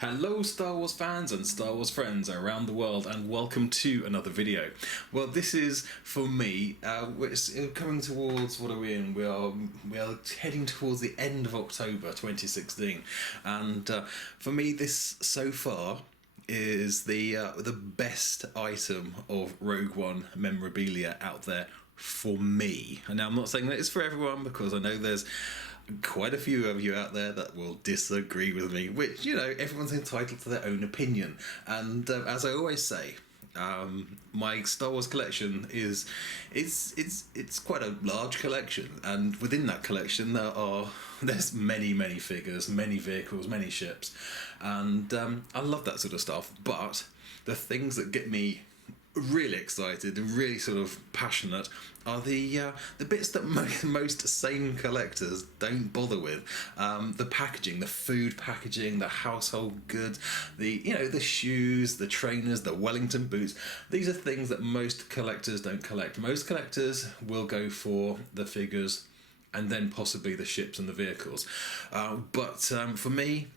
Hello Star Wars fans and Star Wars friends around the world, and welcome to another video. Well, this is for me, it's coming towards, what are we in? We are heading towards the end of October 2016, and for me this so far is the best item of Rogue One memorabilia out there for me. And now I'm not saying that it's for everyone, because I know there's quite a few of you out there that will disagree with me, which, you know, everyone's entitled to their own opinion. And as I always say, my Star Wars collection is it's quite a large collection, and within that collection there's many figures, many vehicles, many ships, and I love that sort of stuff. But the things that get me really excited and really sort of passionate are the bits that most sane collectors don't bother with. The packaging, the food packaging, the household goods, the shoes, the trainers, the Wellington boots. These are things that most collectors don't collect. Most collectors will go for the figures and then possibly the ships and the vehicles. But for me,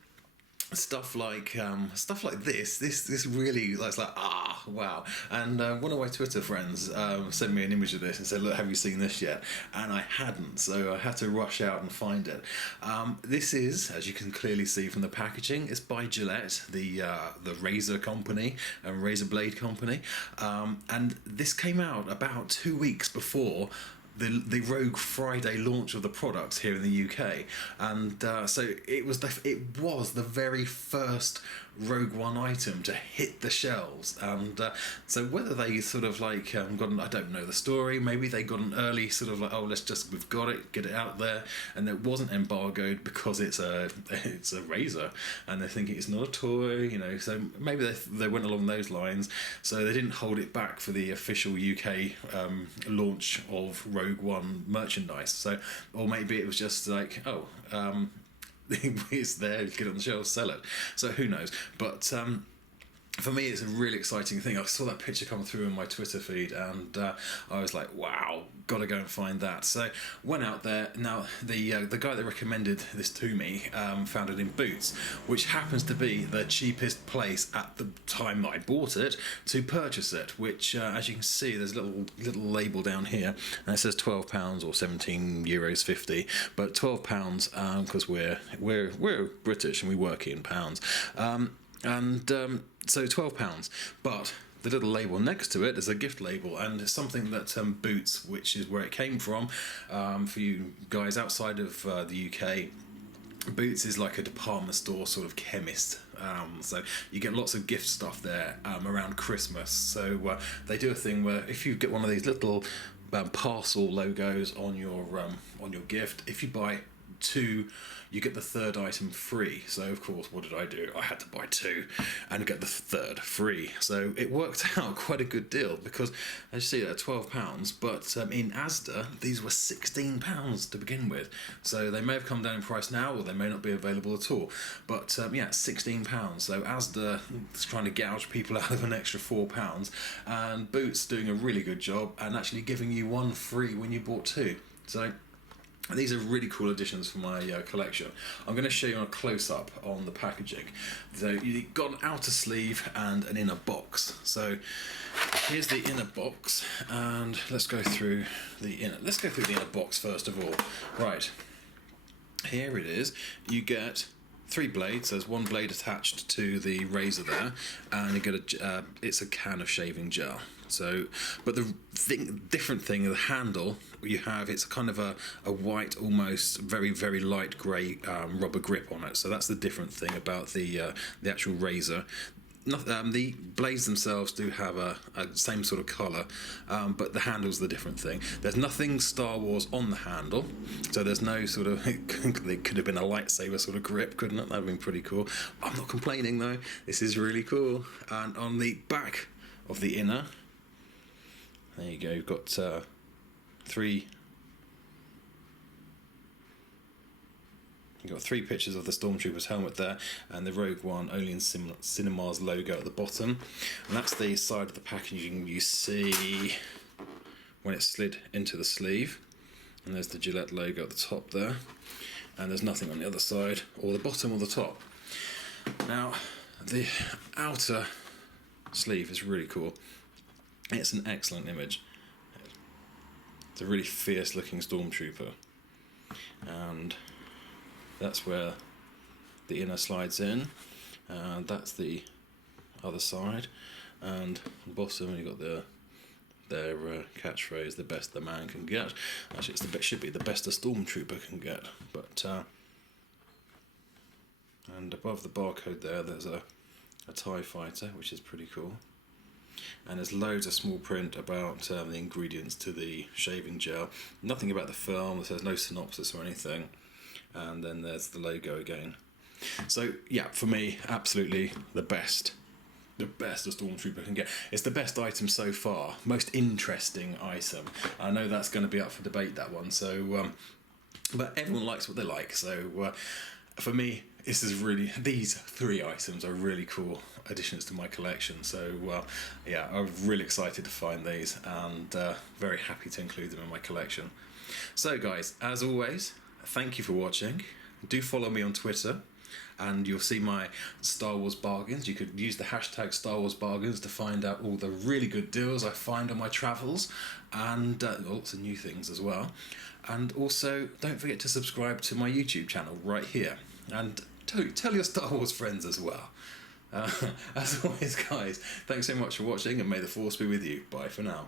stuff like this really, it's like, wow. And one of my Twitter friends sent me an image of this and said, look, have you seen this yet? And I hadn't, so I had to rush out and find it. This is, as you can clearly see from the packaging, it's by Gillette, the razor company and razor blade company, and this came out about 2 weeks before the Rogue Friday launch of the products here in the UK, and so it was the very first Rogue One item to hit the shelves. And so whether they sort of like got I don't know the story, maybe they got an early sort of like, oh, we've got it, get it out there, and it wasn't embargoed because it's a razor and they're thinking it's not a toy, you know, so maybe they went along those lines, so they didn't hold it back for the official UK launch of Rogue One merchandise. So, or maybe it was just like, it's there, get it on the shelf, sell it. So who knows? But for me, it's a really exciting thing. I saw that picture come through in my Twitter feed, and I was like, wow, gotta go and find that. So went out there. Now the guy that recommended this to me found it in Boots, which happens to be the cheapest place at the time that I bought it to purchase it. Which, as you can see, there's a little label down here, and it says £12 or €17.50, but £12 because we're British and we work in pounds. So £12, but the little label next to it is a gift label, and it's something that Boots, which is where it came from, for you guys outside of the UK, Boots is like a department store sort of chemist. So you get lots of gift stuff there around Christmas. So they do a thing where if you get one of these little parcel logos on your gift, if you buy two, you get the third item free. So of course, what did I do? I had to buy two and get the third free. So it worked out quite a good deal, because as you see, they're £12, but in Asda these were £16 to begin with. So they may have come down in price now, or they may not be available at all. But yeah, £16. So Asda is trying to gouge people out of an extra £4, and Boots doing a really good job and actually giving you one free when you bought two. So these are really cool additions for my collection. I'm going to show you a close-up on the packaging. So you've got an outer sleeve and an inner box. So here's the inner box, and let's go through the inner. Let's go through the inner box first of all. Right, here it is. You get 3 blades. There's one blade attached to the razor there, and you get it's a can of shaving gel. So, but the different thing, the handle you have, it's kind of a white, almost very light grey rubber grip on it. So that's the different thing about the actual razor. The blades themselves do have a same sort of colour, but the handle's the different thing. There's nothing Star Wars on the handle, so there's no sort of, it could have been a lightsaber sort of grip, couldn't it? That would have been pretty cool. I'm not complaining though, this is really cool. And on the back of the inner, there you go, you've got 3. You've got 3 pictures of the Stormtrooper's helmet there, and the Rogue One Only in Cinemas logo at the bottom. And that's the side of the packaging you see when it's slid into the sleeve. And there's the Gillette logo at the top there. And there's nothing on the other side, or the bottom or the top. Now, the outer sleeve is really cool. It's an excellent image. It's a really fierce looking stormtrooper, and that's where the inner slides in, and that's the other side, and the bottom you've got their catchphrase, the best the man can get. Actually, should be the best a stormtrooper can get, but and above the barcode there's a TIE fighter, which is pretty cool. And there's loads of small print about the ingredients to the shaving gel. Nothing about the film, there's no synopsis or anything. And then there's the logo again. So yeah, for me, absolutely the best a stormtrooper can get. It's the best item so far, most interesting item. I know that's going to be up for debate, that one. So, but everyone likes what they like. So for me, these three items are really cool additions to my collection. So yeah, I'm really excited to find these, and very happy to include them in my collection. So guys, as always, thank you for watching. Do follow me on Twitter, and you'll see my Star Wars bargains. You could use the hashtag Star Wars bargains to find out all the really good deals I find on my travels, and lots of new things as well. And also, don't forget to subscribe to my YouTube channel right here, and tell your Star Wars friends as well. As always, guys, thanks so much for watching, and may the Force be with you. Bye for now.